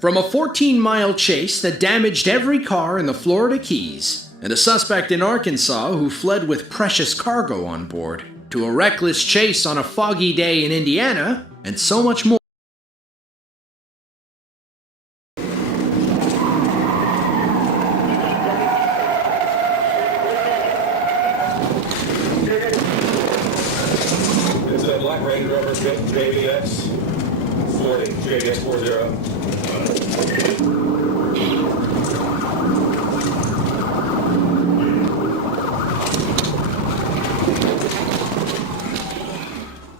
From a 14-mile chase that damaged every car in the Florida Keys, and a suspect in Arkansas who fled with precious cargo on board, to a reckless chase on a foggy day in Indiana, and so much more. It's a Black Range Rover JBX 40, JBX 40.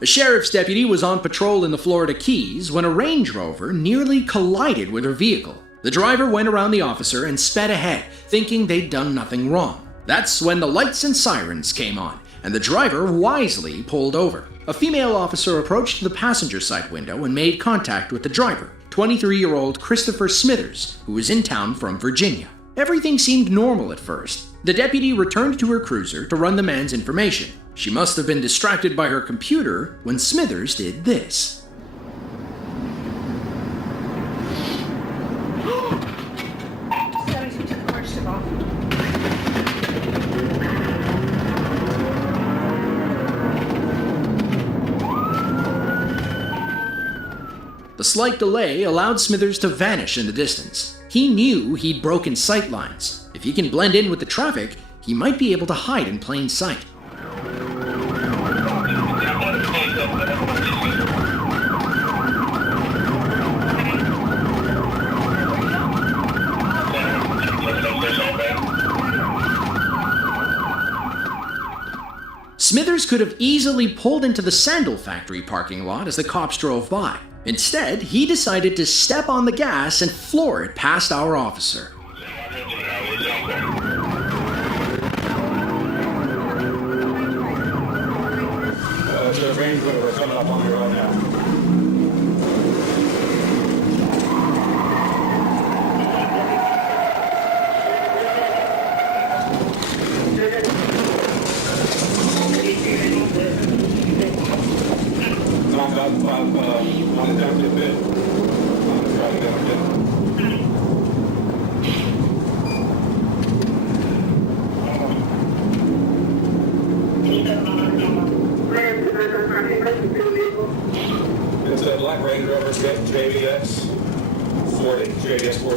A sheriff's deputy was on patrol in the Florida Keys when a Range Rover nearly collided with her vehicle. The driver went around the officer and sped ahead, thinking they'd done nothing wrong. That's when the lights and sirens came on, and the driver wisely pulled over. A female officer approached the passenger side window and made contact with the driver, 23-year-old Christopher Smithers, who was in town from Virginia. Everything seemed normal at first. The deputy returned to her cruiser to run the man's information. She must have been distracted by her computer when Smithers did this. The slight delay allowed Smithers to vanish in the distance. He knew he'd broken sight lines. If he can blend in with the traffic, he might be able to hide in plain sight. Smithers could have easily pulled into the sandal factory parking lot as the cops drove by. Instead, he decided to step on the gas and floor it past our officer. It's a Range Rover coming up on me right now. It's a Black Range Rover JBX 40, JBX 40.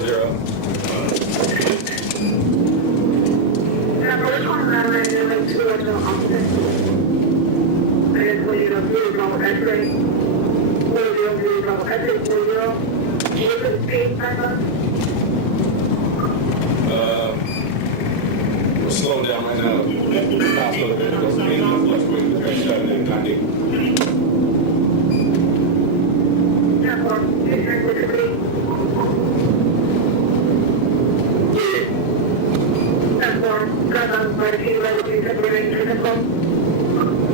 We're slowing down right now. Hospital vehicles, left wing, 790.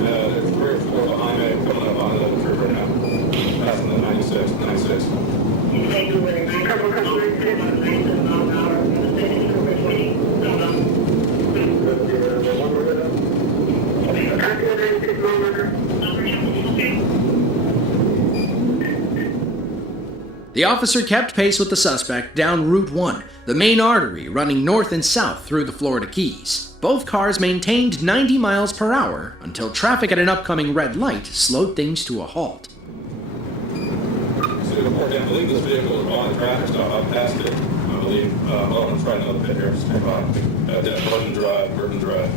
There's 3 or 4 behind me coming up on the river now. Passing the 96, 96. The officer kept pace with the suspect down Route 1, the main artery running north and south through the Florida Keys. Both cars maintained 90 miles per hour until traffic at an upcoming red light slowed things to a halt. So I believe this vehicle is on the traffic stop. I passed it, I believe. I'm going to try another bit here. Stand by. Burton Drive.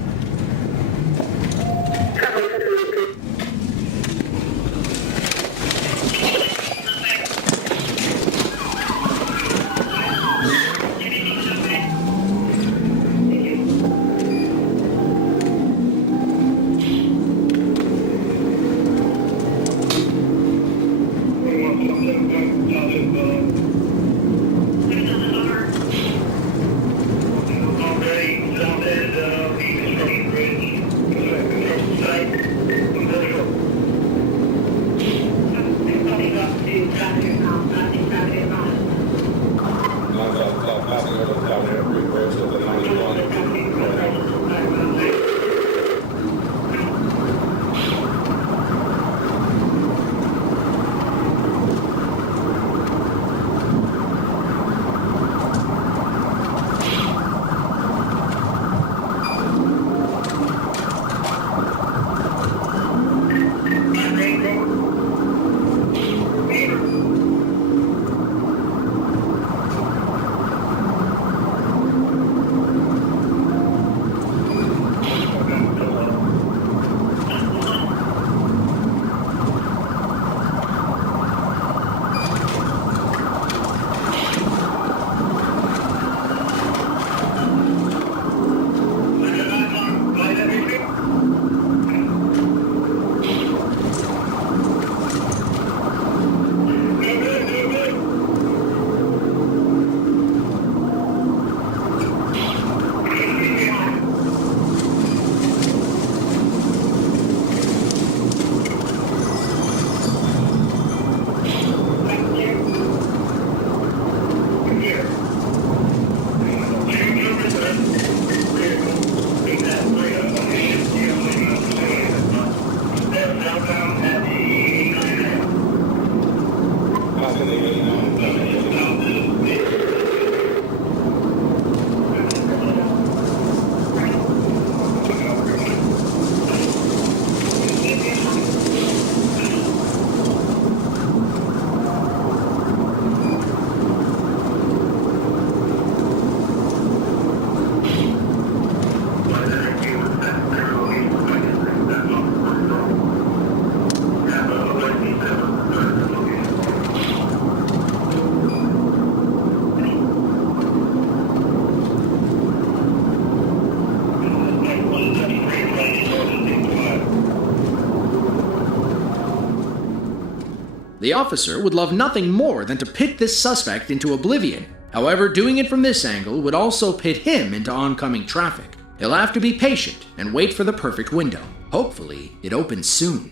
The officer would love nothing more than to pit this suspect into oblivion. However, doing it from this angle would also pit him into oncoming traffic. He'll have to be patient and wait for the perfect window. Hopefully, it opens soon.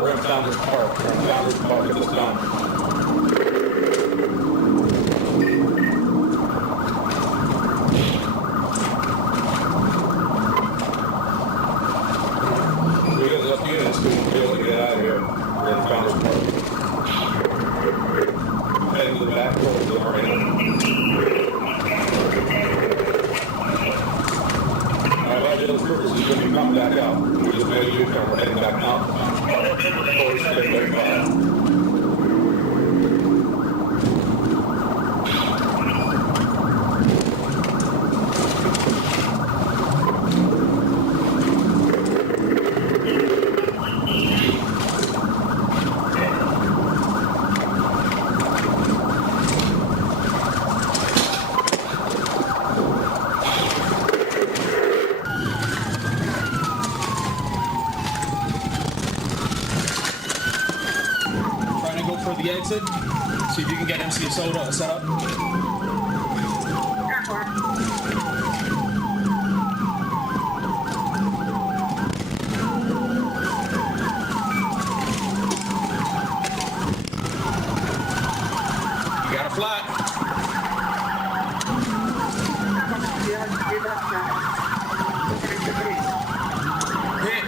We're in Founders Park. We're in Founders Park at this time. We got enough units to be able to get out of here. We're in Founders Park. Heading to the back door of the marina. Those troopers is going to be coming back out. We just made a U-turn. We're heading back out. Forward, stay very fast. For the exit, see if you can get MC Soda set up. You got a flat. Hit.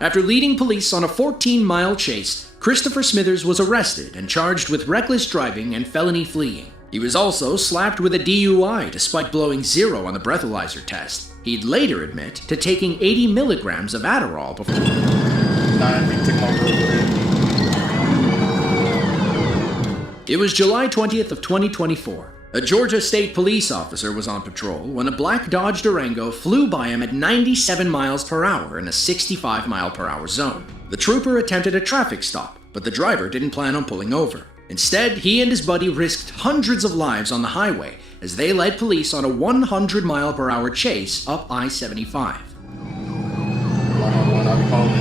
After leading police on a 14-mile chase, Christopher Smithers was arrested and charged with reckless driving and felony fleeing. He was also slapped with a DUI despite blowing 0 on the breathalyzer test. He'd later admit to taking 80 milligrams of Adderall before... It was July 20th of 2024. A Georgia State Police officer was on patrol when a black Dodge Durango flew by him at 97 miles per hour in a 65 mile per hour zone. The trooper attempted a traffic stop, but the driver didn't plan on pulling over. Instead, he and his buddy risked hundreds of lives on the highway as they led police on a 100 mile per hour chase up I-75. I'll be calling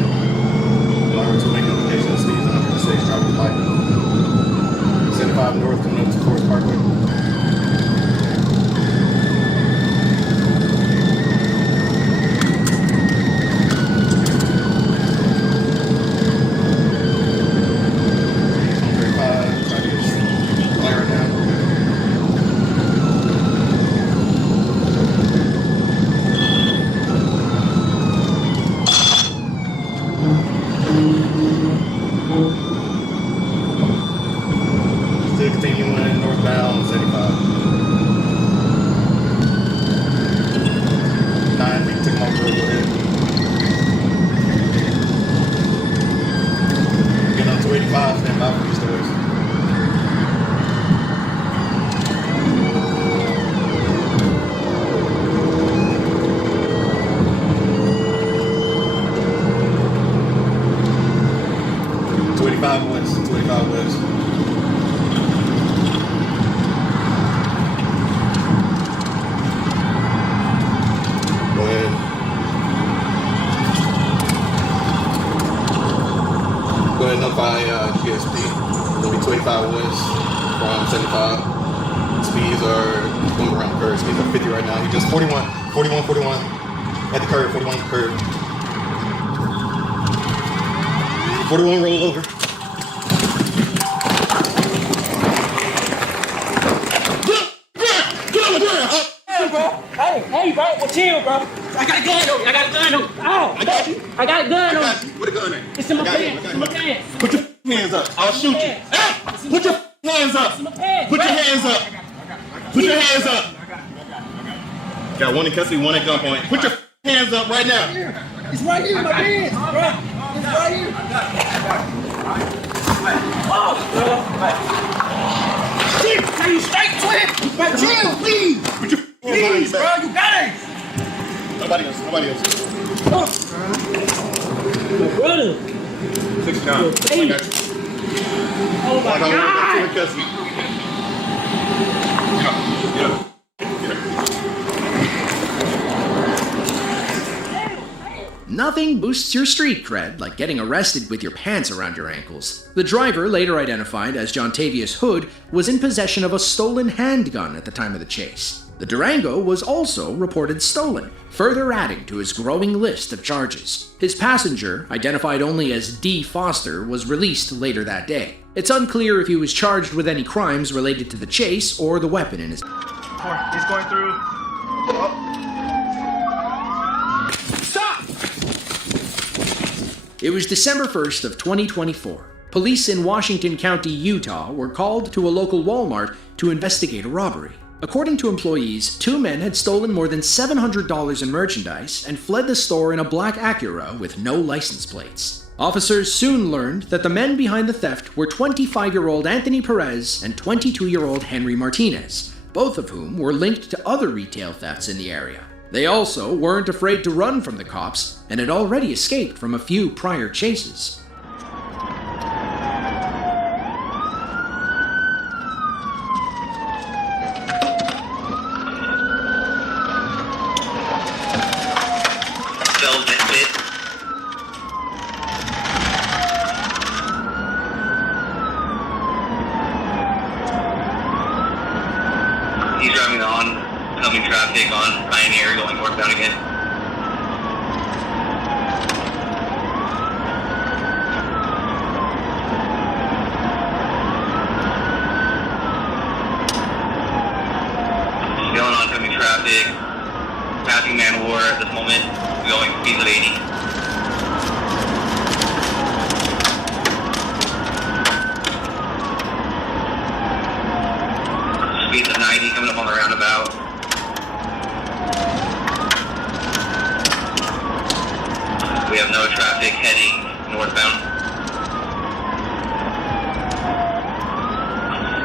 to make notifications, Steve's on 6 traffic light. 75 north coming up to Forest Parkway. Still continuing northbound 75. 9 feet, 2 miles, go ahead. Get on 285, stand by for these doors. West, 25 west. Go ahead. notify GSP. It'll be 285 west from 75. Speeds are going around the curve. Speeds are 50 right now. He just 41 at the curve, 41 at the curve. 41 roll over. Hey, bro, well, chill, bro. I got a gun on me. Oh, I got you. I got a gun on me. What a gun at? It's in my pants. It's in my pants. Put your hands up. I'll shoot you. Hey! Put your hands up. It's in my pants. Put your hands up. Put your hands up. Got one in custody, one at gunpoint. Put your hands up right now. It's right here in my pants, bro. It's right here. Oh, shit. Are you straight, twin? But chill, please. Put your Please, bro. You got it. Nobody else. Oh. My brother. 69. Your baby. Oh, my God. Two in custody. Get up. Nothing boosts your street cred like getting arrested with your pants around your ankles. The driver, later identified as Jontavius Hood, was in possession of a stolen handgun at the time of the chase. The Durango was also reported stolen, further adding to his growing list of charges. His passenger, identified only as D. Foster, was released later that day. It's unclear if he was charged with any crimes related to the chase or the weapon in his... He's going through. It was December 1st of 2024. Police in Washington County, Utah were called to a local Walmart to investigate a robbery. According to employees, two men had stolen more than $700 in merchandise and fled the store in a black Acura with no license plates. Officers soon learned that the men behind the theft were 25-year-old Anthony Perez and 22-year-old Henry Martinez, both of whom were linked to other retail thefts in the area. They also weren't afraid to run from the cops and had already escaped from a few prior chases. He's driving on oncoming traffic on Pioneer going northbound again. Still on oncoming traffic, passing man war at this moment, going speeds of 80. Speeds of 90 coming up on the roundabout. We have no traffic heading northbound.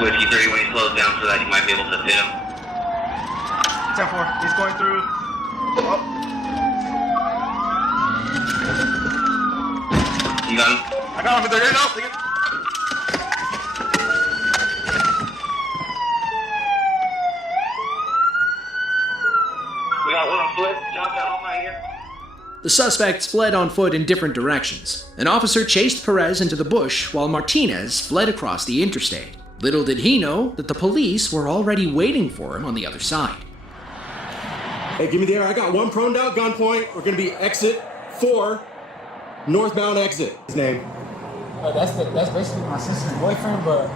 Whiskey 30 when he slows down so that you might be able to hit him. 10-4. He's going through. Oh. You got him? I got him, but they're in. Oh, We got one on foot. Jump out on my here. The suspects fled on foot in different directions. An officer chased Perez into the bush while Martinez fled across the interstate. Little did he know that the police were already waiting for him on the other side. Hey, give me the air. I got one proned out gunpoint. We're gonna be exit 4, northbound exit. His name. That's basically my sister's boyfriend, but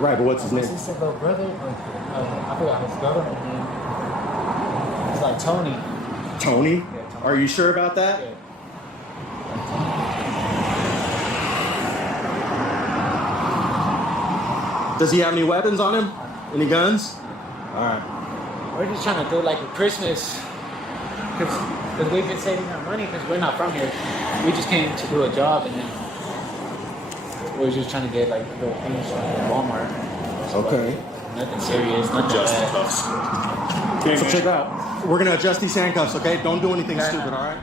Right, but what's his my name? sister's little brother. But I forgot his brother. It's like Tony. Tony? Yeah, Tony. Are you sure about that? Yeah. Does he have any weapons on him? Any guns? Alright. We're just trying to do like a Christmas, because we've been saving our money because we're not from here. We just came to do a job and then we're just trying to get like little things from Walmart. So, Okay. like, nothing serious, nothing bad. So check it out. We're gonna adjust these handcuffs, okay? Don't do anything stupid, alright?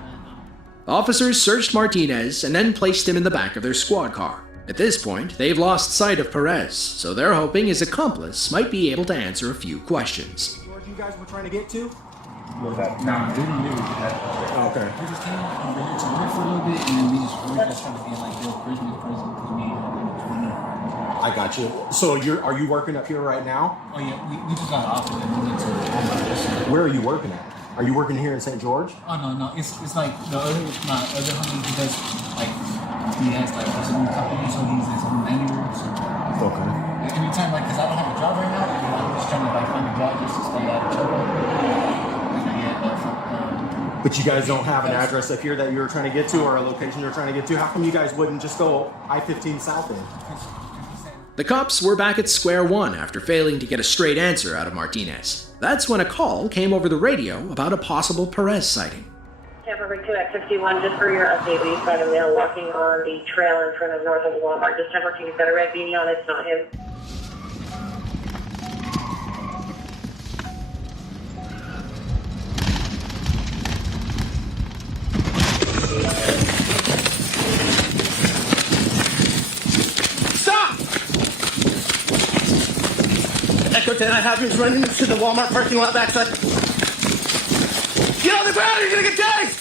Officers searched Martinez and then placed him in the back of their squad car. At this point, they've lost sight of Perez, so they're hoping his accomplice might be able to answer a few questions. Where you guys were trying to get to? Was that? Nah, we didn't leave that. Oh, okay. We just came over here to work for a little bit, and then we were just trying to get like little Christmas present because we I got you. So are you working up here right now? Oh yeah, we just got an office and we went to Walmart. Where are you working at? Are you working here in St. George? Oh no, it's like my other homie who does like he has like his own company, so he's his own manager. So Okay. anytime like, cause I don't have a job right now, and I'm just trying to like find a job just to stay out of trouble. But you guys don't have an address up here that you're trying to get to or a location you're trying to get to? How come you guys wouldn't just go I-15 south in? The cops were back at square one after failing to get a straight answer out of Martinez. That's when a call came over the radio about a possible Perez sighting. Tampa Bay 2 at 51, just for your update, we spotted a male walking on the trail in front of north of the Walmart. Just Tampa 2, he's got a red beanie on, it's not him. Stop! Echo 10, I have you running into the Walmart parking lot backside. Get on the ground or you're gonna get tased!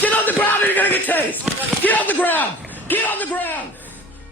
Get on the ground or you're gonna get tased! Get on the ground! Get on the ground!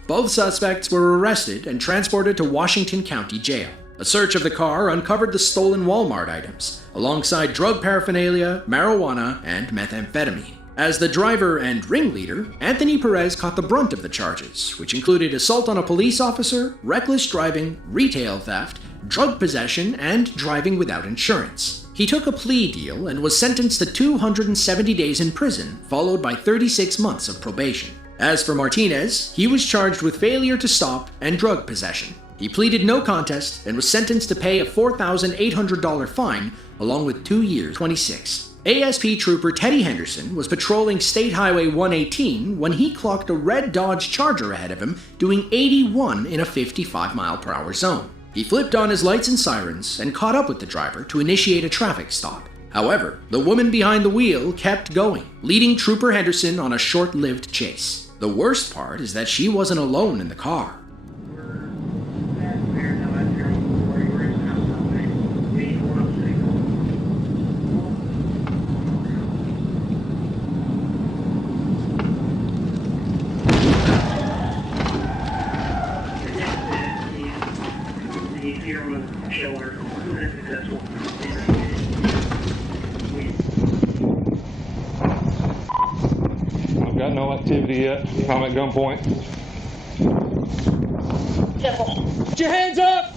Both suspects were arrested and transported to Washington County Jail. A search of the car uncovered the stolen Walmart items, alongside drug paraphernalia, marijuana, and methamphetamine. As the driver and ringleader, Anthony Perez caught the brunt of the charges, which included assault on a police officer, reckless driving, retail theft, drug possession, and driving without insurance. He took a plea deal and was sentenced to 270 days in prison, followed by 36 months of probation. As for Martinez, he was charged with failure to stop and drug possession. He pleaded no contest and was sentenced to pay a $4,800 fine, along with 2 years, 26. ASP Trooper Teddy Henderson was patrolling State Highway 118 when he clocked a red Dodge Charger ahead of him, doing 81 in a 55-mile-per-hour zone. He flipped on his lights and sirens and caught up with the driver to initiate a traffic stop. However, the woman behind the wheel kept going, leading Trooper Henderson on a short-lived chase. The worst part is that she wasn't alone in the car. I've got no activity yet. I'm at gunpoint. Put your hands up!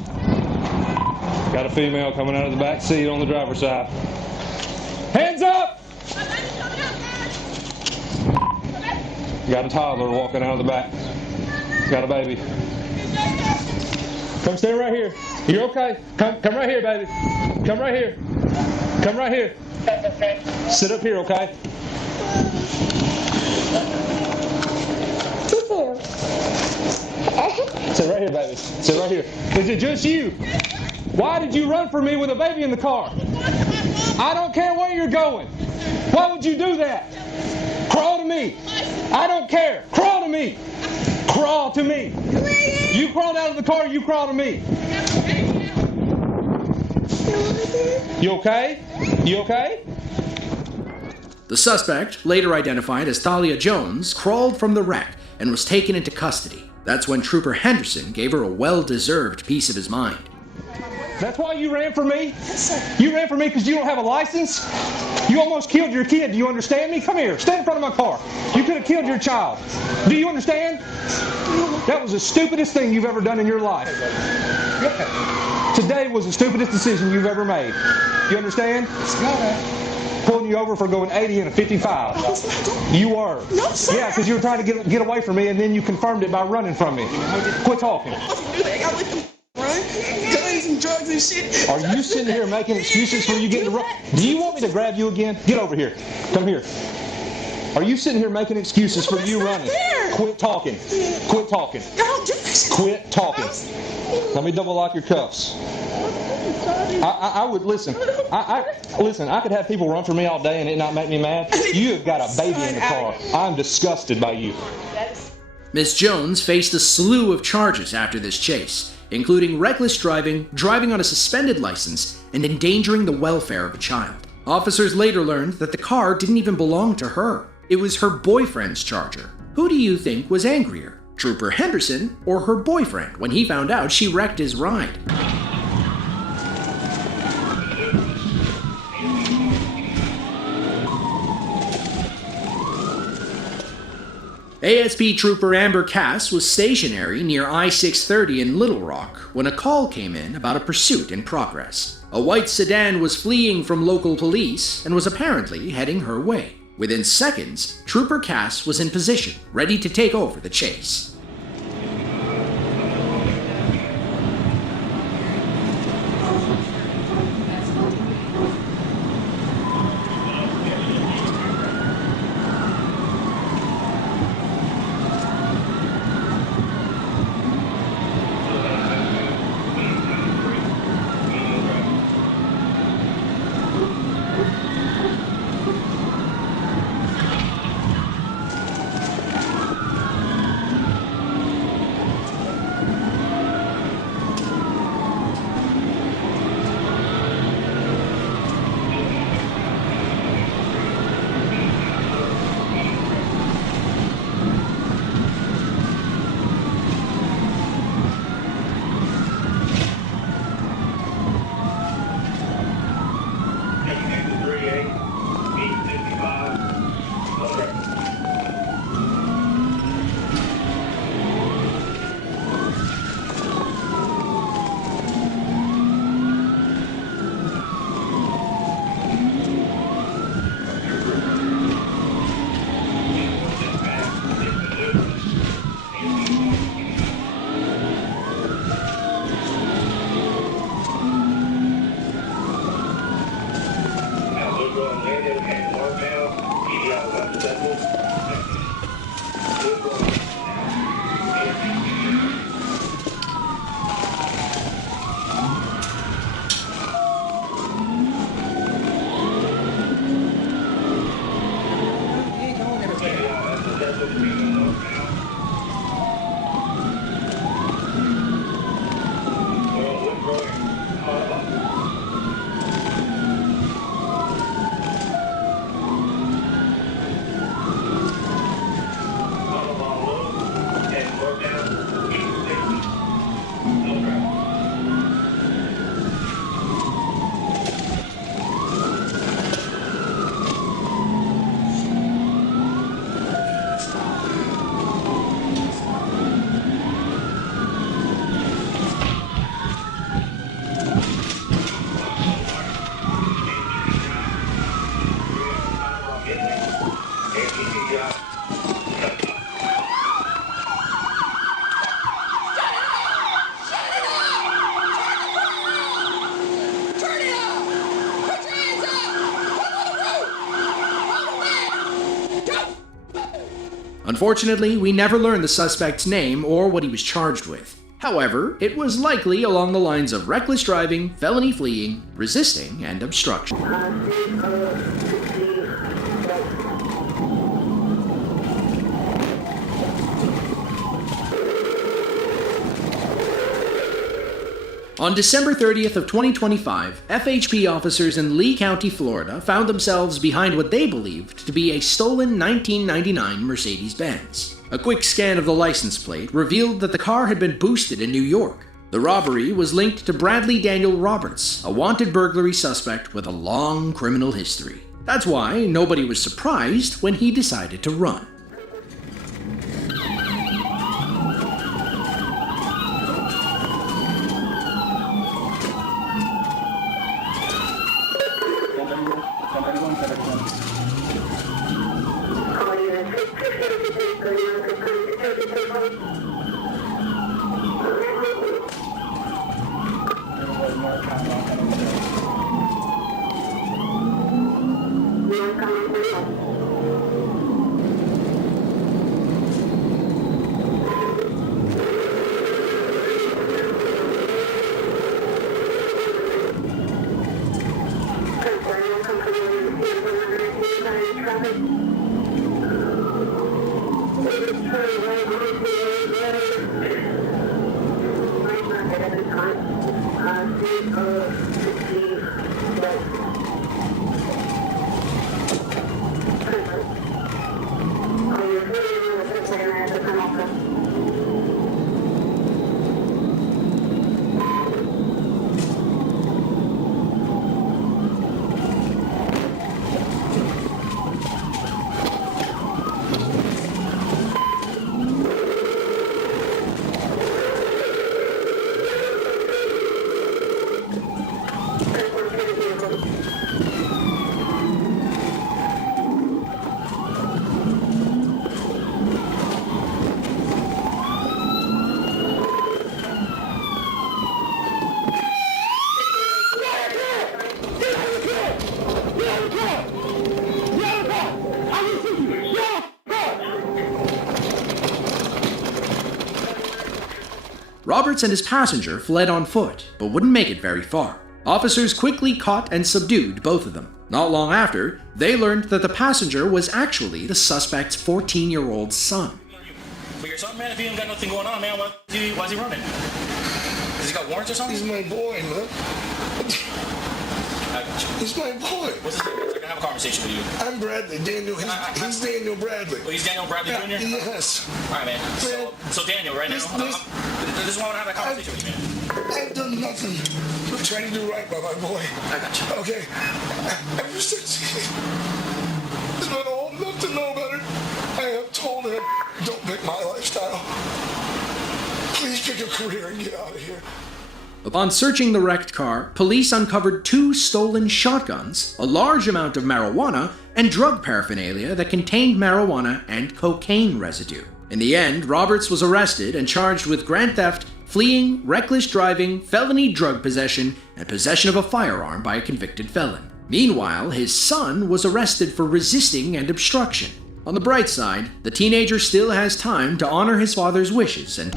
Got a female coming out of the back seat on the driver's side. Hands up! Got a toddler walking out of the back. Got a baby. Come stand right here. You're okay. Come right here, baby. Come right here. Come right here. Sit up here, okay? Sit right here, baby. Sit right here. Is it just you? Why did you run for me with a baby in the car? I don't care where you're going. Why would you do that? Crawl to me. I don't care. Crawl to me. Crawl to me. You crawled out of the car, you crawl to me. You okay? You okay? The suspect, later identified as Thalia Jones, crawled from the wreck and was taken into custody. That's when Trooper Henderson gave her a well-deserved piece of his mind. That's why you ran for me? You ran for me because you don't have a license? You almost killed your kid. Do you understand me? Come here. Stand in front of my car. You could have killed your child. Do you understand? That was the stupidest thing you've ever done in your life. Today was the stupidest decision you've ever made. You understand? Pulling you over for going 80 and a 55. You were. No, sir. Yeah, because you were trying to get away from me, and then you confirmed it by running from me. Quit talking. Guns and drugs and shit. Are you sitting here making excuses for you getting to Do you want me to grab you again? Get over here. Come here. Are you sitting here making excuses for you running? Fair. Quit talking. Quit talking. Don't do this. Quit talking. Let me double lock your cuffs. I would listen. Listen. I could have people run for me all day and it not make me mad. You have got a baby in the car. I'm disgusted by you. Miss Jones faced a slew of charges after this chase, including reckless driving, driving on a suspended license, and endangering the welfare of a child. Officers later learned that the car didn't even belong to her. It was her boyfriend's Charger. Who do you think was angrier, Trooper Henderson or her boyfriend when he found out she wrecked his ride? ASP Trooper Amber Cass was stationary near I-630 in Little Rock when a call came in about a pursuit in progress. A white sedan was fleeing from local police and was apparently heading her way. Within seconds, Trooper Cass was in position, ready to take over the chase. Unfortunately, we never learned the suspect's name or what he was charged with. However, it was likely along the lines of reckless driving, felony fleeing, resisting, and obstruction. On December 30th of 2025, FHP officers in Lee County, Florida found themselves behind what they believed to be a stolen 1999 Mercedes-Benz. A quick scan of the license plate revealed that the car had been boosted in New York. The robbery was linked to Bradley Daniel Roberts, a wanted burglary suspect with a long criminal history. That's why nobody was surprised when he decided to run. Roberts and his passenger fled on foot, but wouldn't make it very far. Officers quickly caught and subdued both of them. Not long after, they learned that the passenger was actually the suspect's 14-year-old son. But your son, man, if he ain't got nothing going on, man, why is he running? Has he got warrants or something? He's my boy, man. He's my boy. What's his name? I can have a conversation with you. I'm Bradley. Daniel. He's Daniel Bradley. Oh, he's Daniel Bradley Jr.? Yes. All right, man. So Daniel, right now, this is why I want to have that conversation with you, man. I've done nothing. I'm trying to do right by my boy. I got you. Okay. Ever since he's been old enough to know better, I have told him, don't pick my lifestyle. Please pick a career and get out of here. Upon searching the wrecked car, police uncovered 2 stolen shotguns, a large amount of marijuana, and drug paraphernalia that contained marijuana and cocaine residue. In the end, Roberts was arrested and charged with grand theft, fleeing, reckless driving, felony drug possession, and possession of a firearm by a convicted felon. Meanwhile, his son was arrested for resisting and obstruction. On the bright side, the teenager still has time to honor his father's wishes and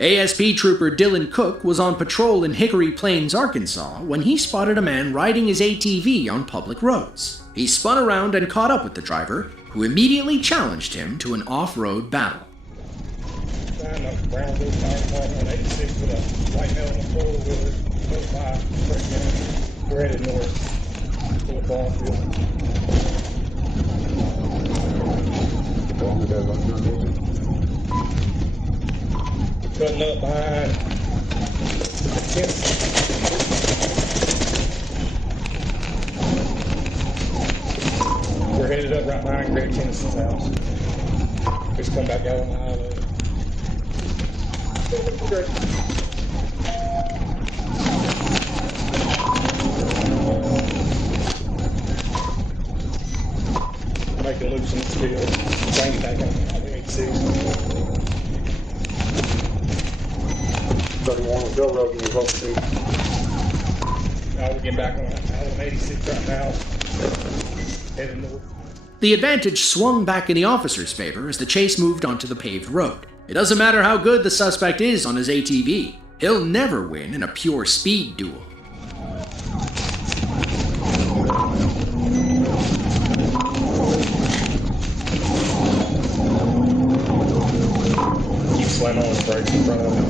ASP Trooper Dylan Cook was on patrol in Hickory Plains, Arkansas, when he spotted a man riding his ATV on public roads. He spun around and caught up with the driver, who immediately challenged him to an off-road battle. We're headed north to the ball field. Cutting up behind we're headed up right behind Greg Tennison's house. Just come back out on the highway. Great. Making loose in the field. Bring it back on Highway 86. 31 with Bill Rogan, you're both two. Now we're getting back on Highway 86 right now. Heading north. The advantage swung back in the officer's favor as the chase moved onto the paved road. It doesn't matter how good the suspect is on his ATV, he'll never win in a pure speed duel. Keep slamming on his brakes in front of him.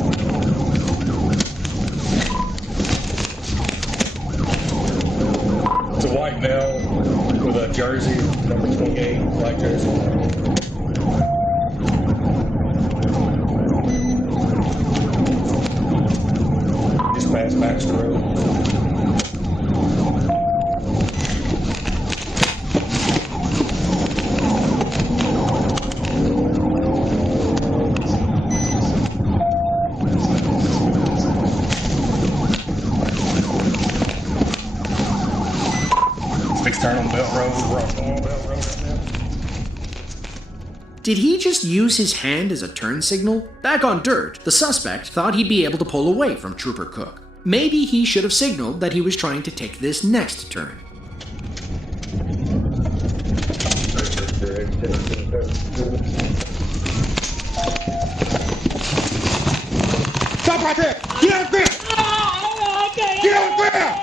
It's a white male with a jersey, number 28, black jersey. Just past Baxter Road. Turn on Belt Road, we're on Belt Road right now. Did he just use his hand as a turn signal? Back on dirt, the suspect thought he'd be able to pull away from Trooper Cook. Maybe he should have signaled that he was trying to take this next turn. Stop right there! Get out there! Get out there!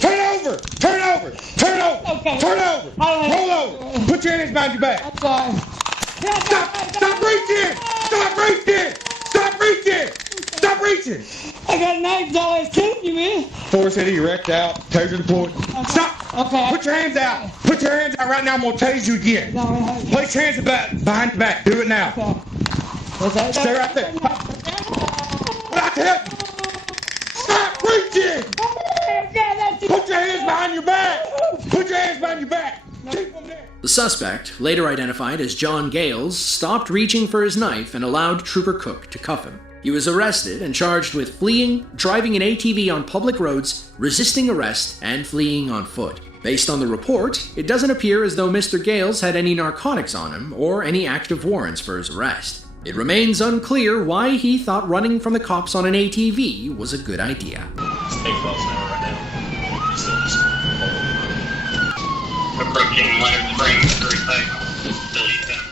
Turn over! Turn over! Turn over! Okay. Turn over! Roll over! Put your hands behind your back! I'm sorry. Stop reaching! Stop reaching! Stop reaching! Stop reaching! I got knives always killing you, man. Force it erect out. Tase to the point. Stop! Okay. Put your hands out! Put your hands out right now. I'm gonna tase you again. Place your hands behind your back. Do it now. Okay. Stay right there. Not to help you. Stop reaching! Put your hands behind your back! Put your hands behind your back! Keep them there! The suspect, later identified as John Gales, stopped reaching for his knife and allowed Trooper Cook to cuff him. He was arrested and charged with fleeing, driving an ATV on public roads, resisting arrest, and fleeing on foot. Based on the report, it doesn't appear as though Mr. Gales had any narcotics on him or any active warrants for his arrest. It remains unclear why he thought running from the cops on an ATV was a good idea. Stay close now, right now. Approaching Leonard Springs, very tight. Still eastbound.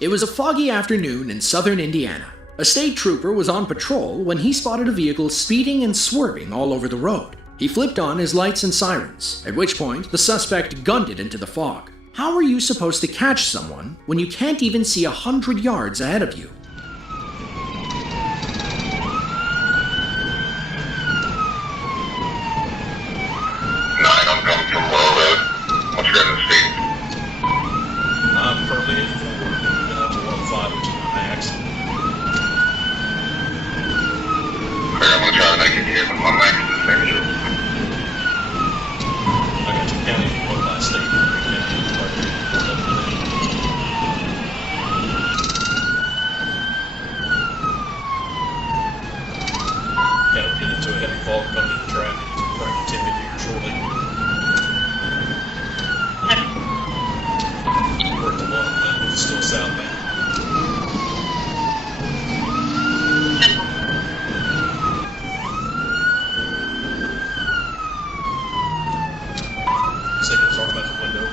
It was a foggy afternoon in southern Indiana. A state trooper was on patrol when he spotted a vehicle speeding and swerving all over the road. He flipped on his lights and sirens, at which point the suspect gunned it into the fog. How are you supposed to catch someone when you can't even see 100 yards ahead of you? I'm coming from Low Road. What's your guys' speed? I'm currently 84, moving up to 105, which is my max. I'm gonna try to make it here, but my max is the same as yours. I got two counties, one by state, and three counties, right here. Kind of get into a heavy fog coming into traffic. It's probably 10 minutes here shortly. We're at the one, but it's still southbound. Signals aren't about the window.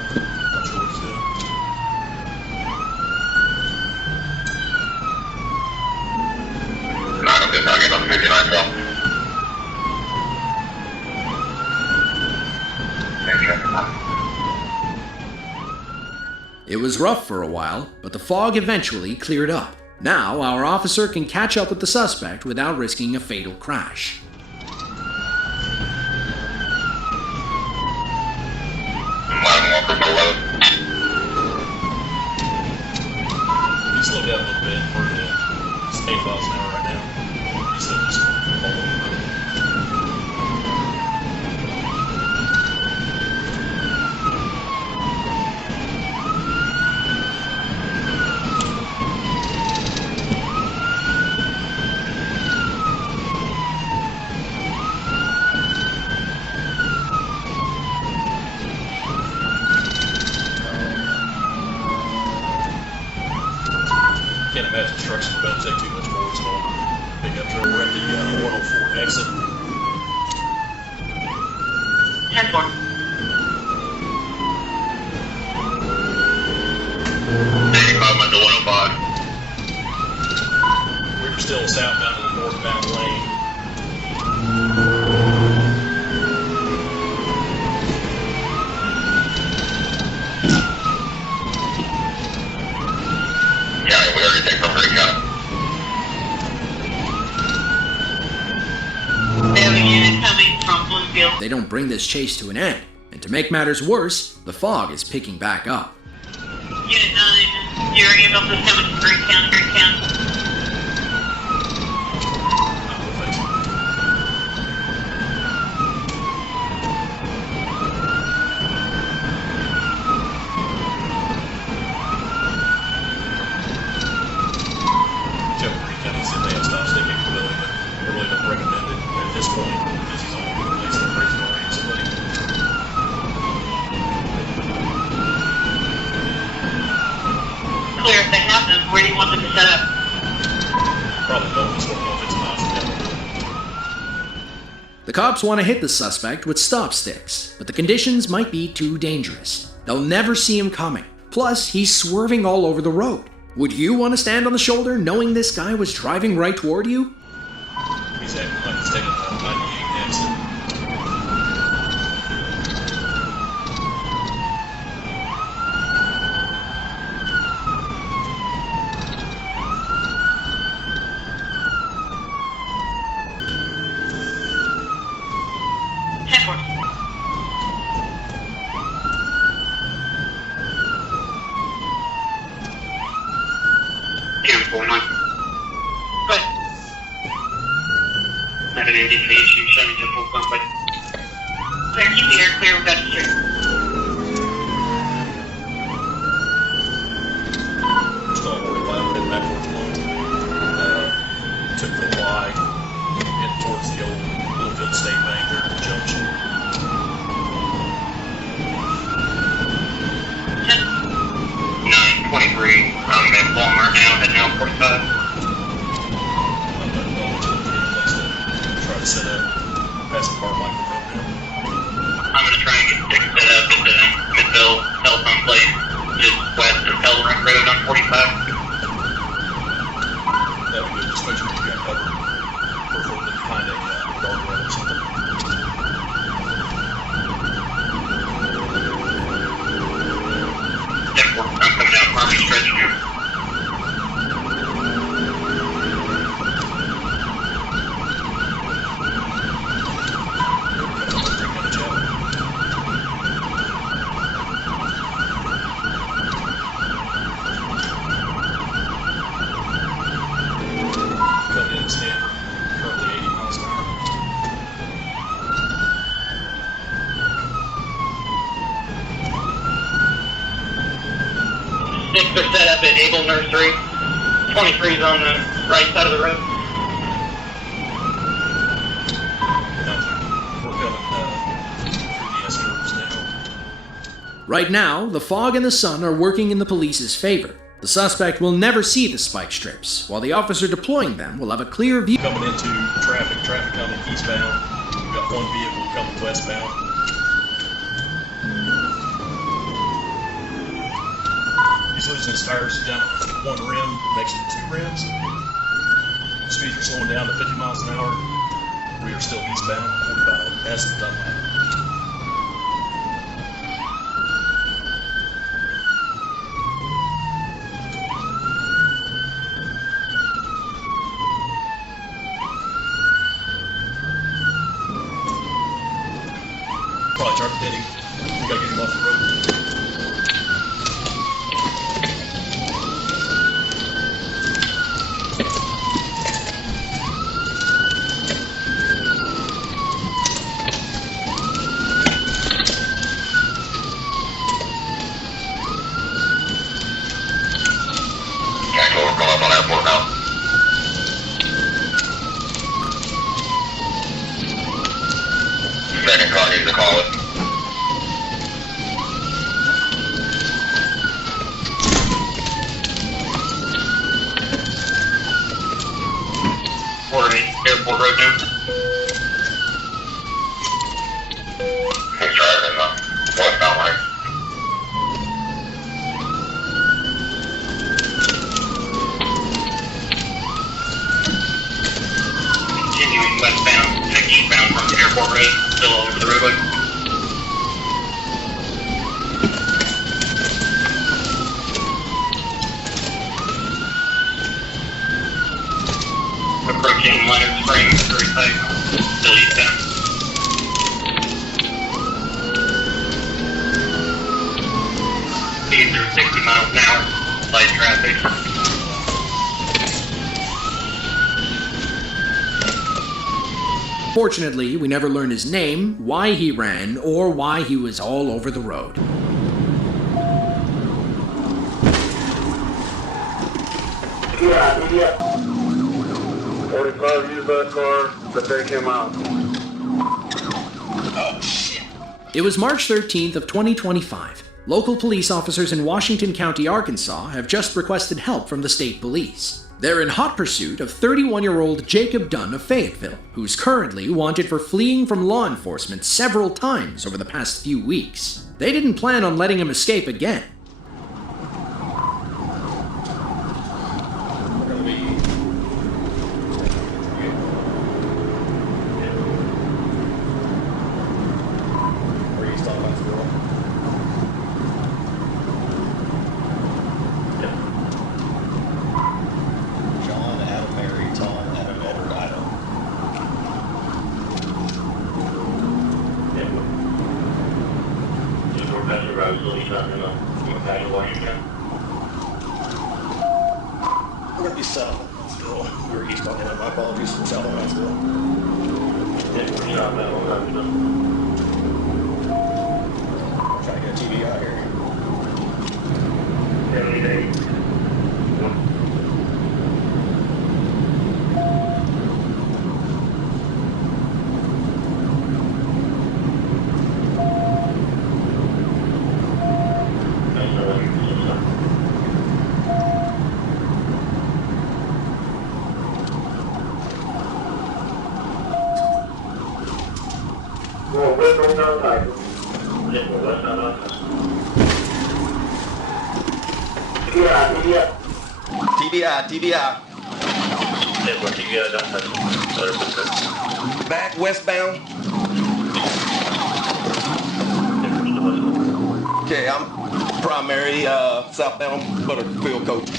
Not sure what he's doing. I'm good. I'll get on 59 south. It was rough for a while, but the fog eventually cleared up. Now, our officer can catch up with the suspect without risking a fatal crash. He slowed down a little bit. We're at 8 miles an hour right now. He's still just all over the road. Can't imagine trucks are going to take too much more. It's going to pick up truck. We're at the 104 exit. 10-4. I'm at the 105. We were still southbound in the northbound lane. Yeah, we already take from Green County. They have a unit coming from Bloomfield. They don't bring this chase to an end, and to make matters worse, the fog is picking back up. Unit 9, your ambulance is coming from Green County, Green County. Green County said they have stop stick capability, but I really don't recommend it at this point because he's on the place of crazy already. Somebody. Clear if they have them. Where do you want them to set up? Probably don't just work off its miles. The cops want to hit the suspect with stop sticks, but the conditions might be too dangerous. They'll never see him coming. Plus, he's swerving all over the road. Would you want to stand on the shoulder knowing this guy was driving right toward you? He's acting like he's taking the 98 exit. Keep the air clear, we've got the street. Still over the line, heading back towards Bloom. Took the Y, heading towards the old Bloomfield State Bank there at the junction. 923, I'm in Walmart now, heading out 45. I'm going to go to the place to try to set up past the car like the road now. I'm going to try and get 6 Six are set up at Able Nursery. 23's on the right side of the road. We're coming through the S-curves now. Right now, the fog and the sun are working in the police's favor. The suspect will never see the spike strips, while the officer deploying them will have a clear view. Coming into traffic coming eastbound. We've got one vehicle coming westbound. He's losing his tires down one rim, makes it two rims. Speeds are slowing down to 50 miles an hour. We are still eastbound, 45, as of Dunlap. Probably target hitting. We gotta get him off the road. Second car needs to call it. Order me, Airport Road now. He's driving westbound lane. Continuing westbound, take eastbound from the Airport Road, still over the roadway. Approaching Leonard Springs, very safe, still eastbound. Speeds are 60 miles an hour, light traffic. Fortunately, we never learn his name, why he ran, or why he was all over the road. Yeah. 45 used that car, but they came out. It was March 13th of 2025. Local police officers in Washington County, Arkansas have just requested help from the state police. They're in hot pursuit of 31-year-old Jacob Dunn of Fayetteville, who's currently wanted for fleeing from law enforcement several times over the past few weeks. They didn't plan on letting him escape again. We're going to be south still. We're east on him. My apologies. South on that still. Trying to get a TV out here. TBI. Back westbound. Okay, I'm primary southbound Butterfield coach.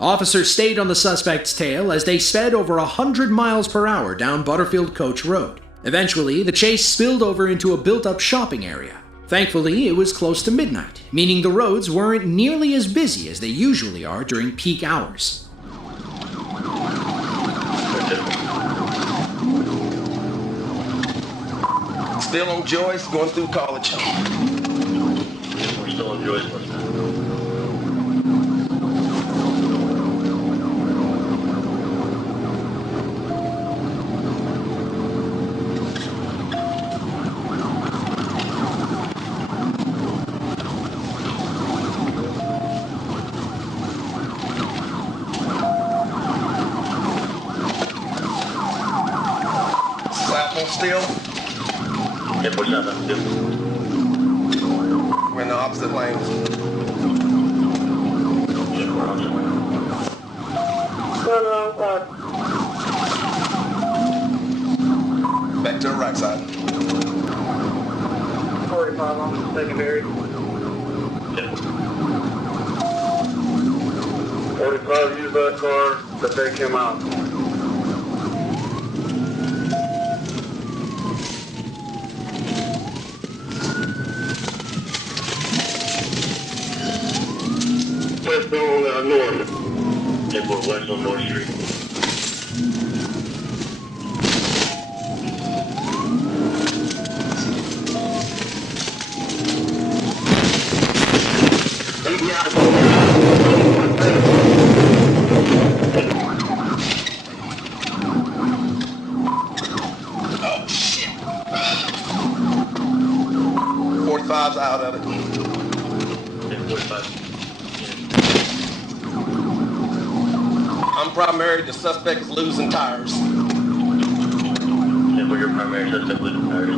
Officers stayed on the suspect's tail as they sped over 100 miles per hour down Butterfield Coach Road. Eventually, the chase spilled over into a built-up shopping area. Thankfully, it was close to midnight, meaning the roads weren't nearly as busy as they usually are during peak hours. Still on Joyce, going through college. We're still on Joyce. South on still. Yeah, we're not on still. We're in the opposite lanes. Yeah, we're on still. Back to the right side. 45 on secondary. Yeah. 45, use that car to take him out. West on north. Yeah, we're west on North Street. Oh, shit. 45's out of it. Yeah, 45. I'm primary. The suspect is losing tires. Yeah, we're your primary suspect with the tires.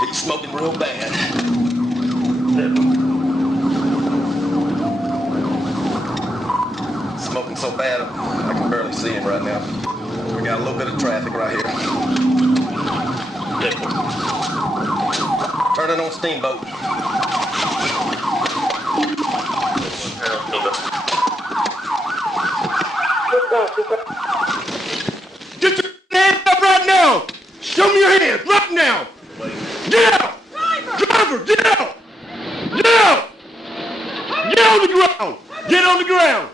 He's smoking real bad. Smoking so bad, I can barely see him right now. We got a little bit of traffic right here. Turning on Steamboat. Get your hands up right now! Show me your hands right now! Get out! Driver, get out! Get out! Get on the ground! Get on the ground!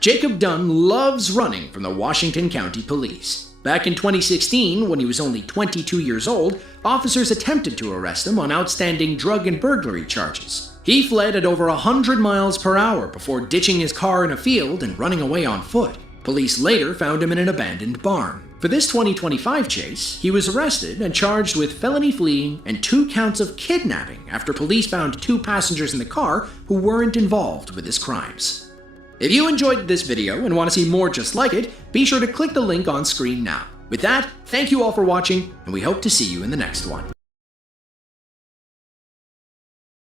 Jacob Dunn loves running from the Washington County Police. Back in 2016, when he was only 22 years old, officers attempted to arrest him on outstanding drug and burglary charges. He fled at over 100 miles per hour before ditching his car in a field and running away on foot. Police later found him in an abandoned barn. For this 2025 chase, he was arrested and charged with felony fleeing and 2 counts of kidnapping after police found 2 passengers in the car who weren't involved with his crimes. If you enjoyed this video and want to see more just like it, be sure to click the link on screen now. With that, thank you all for watching, and we hope to see you in the next one.